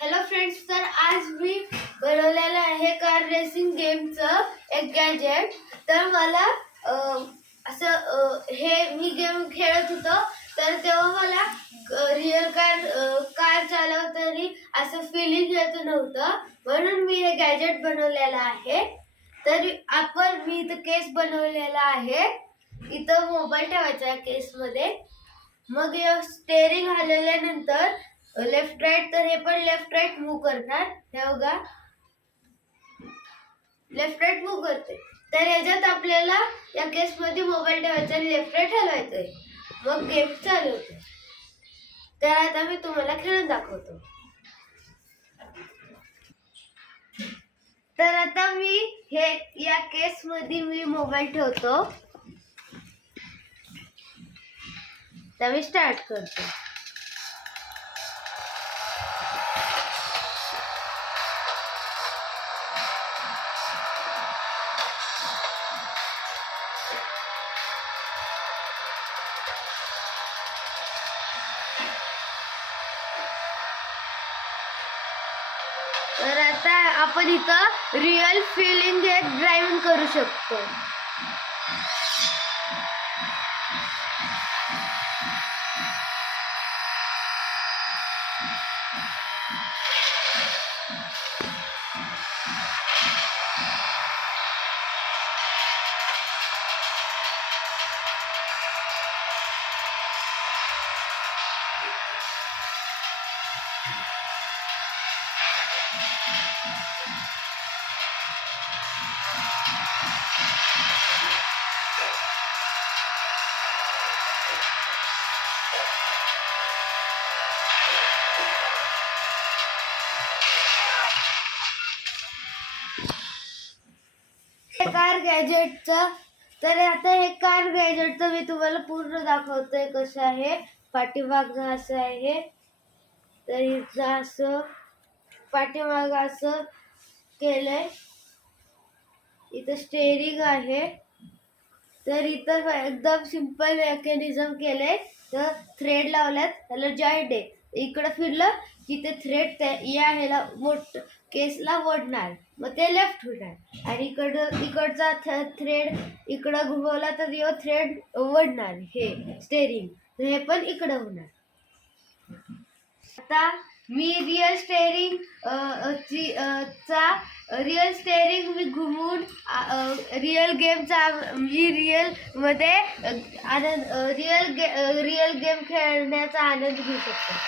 Hello friends, तर आज मी बनवलेलं आहे कार रेसिंग गेमचं एक गॅजेट. तर मला हे मी गेम खेळत होतो, तर तेव्हा मला रिअल कार चालवताना असं फिलिंग येत नव्हतं, म्हणून मी हे गॅजेट बनवलेलं आहे. तर मी इथं केस बनवलेला आहे. इथं मोबाईल ठेवायचा आहे केसमध्ये. मग स्टेअरिंग हलवल्यानंतर लेफ्ट राईट, तर हे पण लेफ्ट राईट मूव्ह करणार. हे बघा, लेफ्ट राईट मूव्ह करते. तर याच्यात आपल्याला या केसमध्ये मोबाईल ठेवायचा आणि लेफ्ट राईट हलवायचंय, मग गेम चालू होते. तर आता मी तुम्हाला खेळून दाखवतो. तर आता मी या केसमध्ये मी मोबाईल ठेवतो. तर मी स्टार्ट करतो. तर आता आपण इथं रिअल फिलिंग एक ड्रायव्हिंग करू शकतो. कार गॅजेटचं. तर आता हे कार गॅजेटचं मी तुम्हाला पूर्ण दाखवतोय कसं आहे. पाठीमागं असं आहे, तर इथं असं पाठीमागं असं केलंय. इथं स्टेअरिंग आहे, तर इथं एकदम सिंपल मेकॅनिझम केलंय. तर थ्रेड लावल्यात, त्याला जॉईंट आहे. इकडं फिरलं की ते थ्रेड या ह्याला केसला ओढणार, मग ते लेफ्ट होणार. आणि इकडचा थ्रेड इकडं घुमवला तर थ्रेड ओढणार, हे स्टेअरिंग, हे पण इकडं होणार. आता मी रिअल स्टेअरिंग मी घुमवून रिअल गेमचा मी रिअल मध्ये आनंद रिअल गेम खेळण्याचा आनंद घेऊ शकतो.